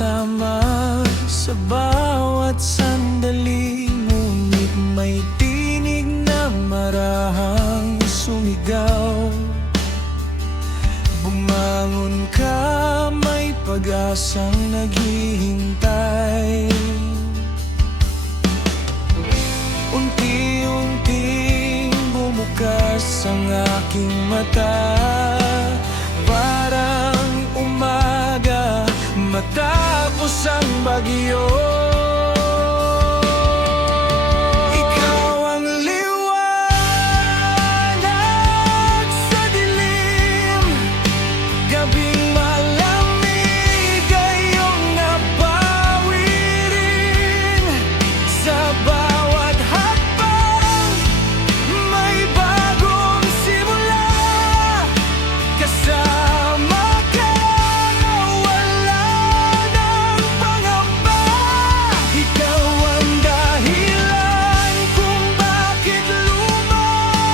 kasama sa bawat sandali. Ngunit may tinig na marahang sumigaw. Bumangon ka, may pag-asang naghihintay. Unti-unting bumukas ang aking mata, parang umaga matapos ang bagyo. Ikaw ang liwanag sa dilim, gabing malamig ay iyong nabawi rin. Sa bawat hakbang may bagong simula, kasama ka, wala nang pangamba. Ikaw ang dahilan kung bakit lumalaban,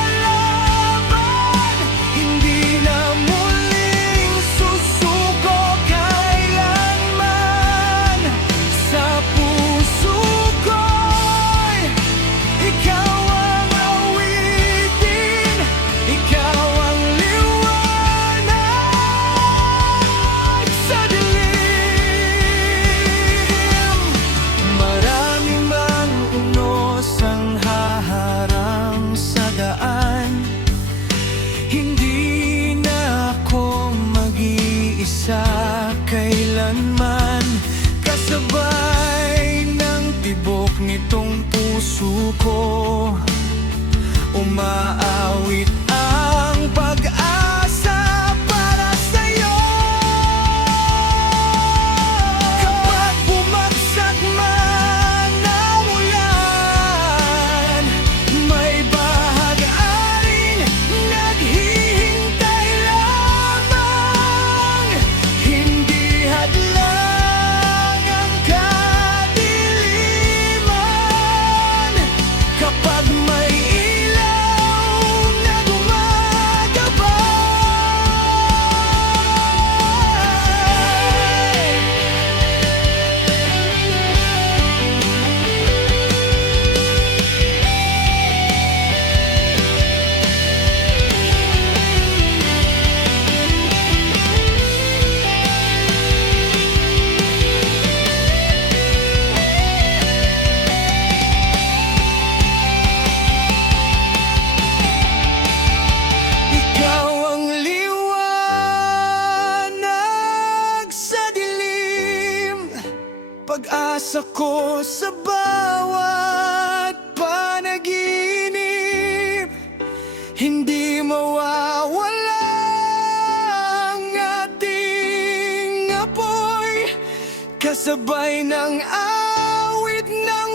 hindi na muling susuko kailanman. Sa puso ko'y ikaw ang awitin, ikaw ang liwanag sa dilim. Maraming bang unos ang haharang sa daan, hindi na ako mag-iisa kailanman. Kasabay ng tibok nitong puso ko, umaawit ang pag-asa para sa'yo. Kapag bumagsak man ang ulan, may bahag-aring naghihintay lamang. Hindi hadlang ang kadiliman, kapag may ilaw na gumagabay. Ikaw ang liwanag sa dilim, pag-asa ko sa bawat panaginip. Hindi mawawala ang ating apoy, kasabay ng awit ng